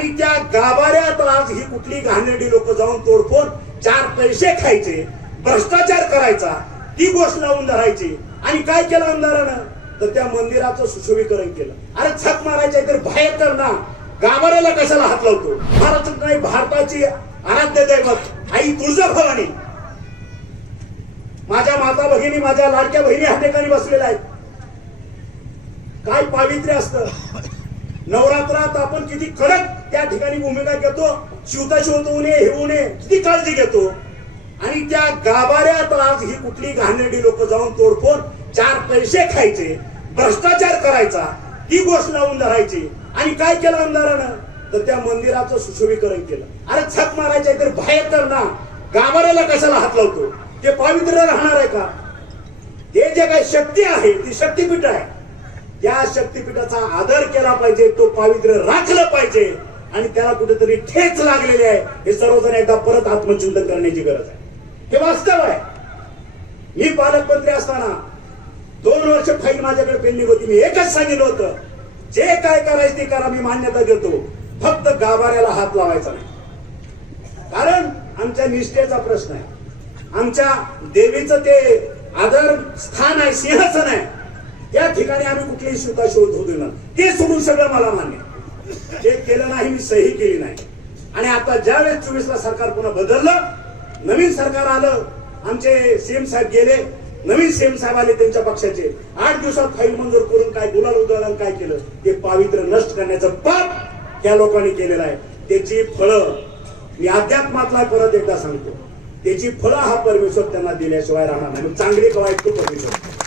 आणि त्या गाभाऱ्यात आज ही कुठली घाणेरडी लोक जाऊन तोडफोड चार पैसे खायचे भ्रष्टाचार करायचा ती गोष्ट लावून धरायची आणि काय केलं आमदारानं तर त्या मंदिराचं सुशोभीकरण केलं. अरे छक मारायच्या तर बाहेर ना. गाभाऱ्याला कशाला हात लावतो? महाराज नाही भारताची आराध्य दैवत आई तुळजाभवानी माझ्या माता भगिनी माझ्या लाडक्या बहिणी ह्या ठिकाणी बसलेल्या आहेत. काय पावित्र्य असतं? नवरात्रात आपण किती कडक त्या ठिकाणी भूमिका घेतो. शिवता शिवत नये हे उणे किती काळजी घेतो. आणि त्या गाभाऱ्यात आज ही कुठली घाणेडी लोक जाऊन तोडफोड चार पैसे खायचे भ्रष्टाचार करायचा ती गोष्ट लावून धरायची. आणि काय केलं आमदारानं? तर त्या मंदिराचं सुशोभीकरण केलं. अरे छक मारायचे तर बाहेर ना. गाभाऱ्याला कशाला हात लावतो? ते पावित्र्य राहणार आहे का? ते जे काही शक्ती आहे ती शक्तीपीठ आहे. त्या शक्तीपीठाचा आदर केला पाहिजे तो पावित्र्य राखलं पाहिजे आणि त्याला कुठेतरी ठेच लागलेली आहे. हे सर्वजण एकदा परत आत्मचिंतन करण्याची गरज आहे. हे वास्तव आहे. मी पालकमंत्री असताना दोन वर्ष फाईल माझ्याकडे पेंडिंग होती. मी एकच सांगितलं होतं जे काय करायचं ते करा मी मान्यता देतो. फक्त गाभाऱ्याला हात लावायचा नाही. कारण आमच्या निष्ठेचा प्रश्न आहे. आमच्या देवीचं ते आदर स्थान आहे सिंहासन आहे. त्या ठिकाणी आम्ही कुठलीही सुद्धा शोध होतो ना ते सोडून सगळं मला मान्य आहे. ते केलं नाही मी सही केली नाही. आणि आता ज्यावेळेस चोवीस ला सरकार पुन्हा बदललं नवीन सरकार आलं आमचे सीएम साहेब गेले नवीन सीएम साहेब आले त्यांच्या पक्षाचे. आठ दिवसात फाईल मंजूर करून काय गुलाल उधळण काय केलं ते पावित्र्य नष्ट करण्याचं पाप त्या लोकांनी केलेलं आहे. त्याची फळं मी अध्यात्मातला परत एकदा सांगतो त्याची फळं हा परमेश्वर त्यांना दिल्याशिवाय राहणार नाही. चांगली कवायत तो परमेश्वर.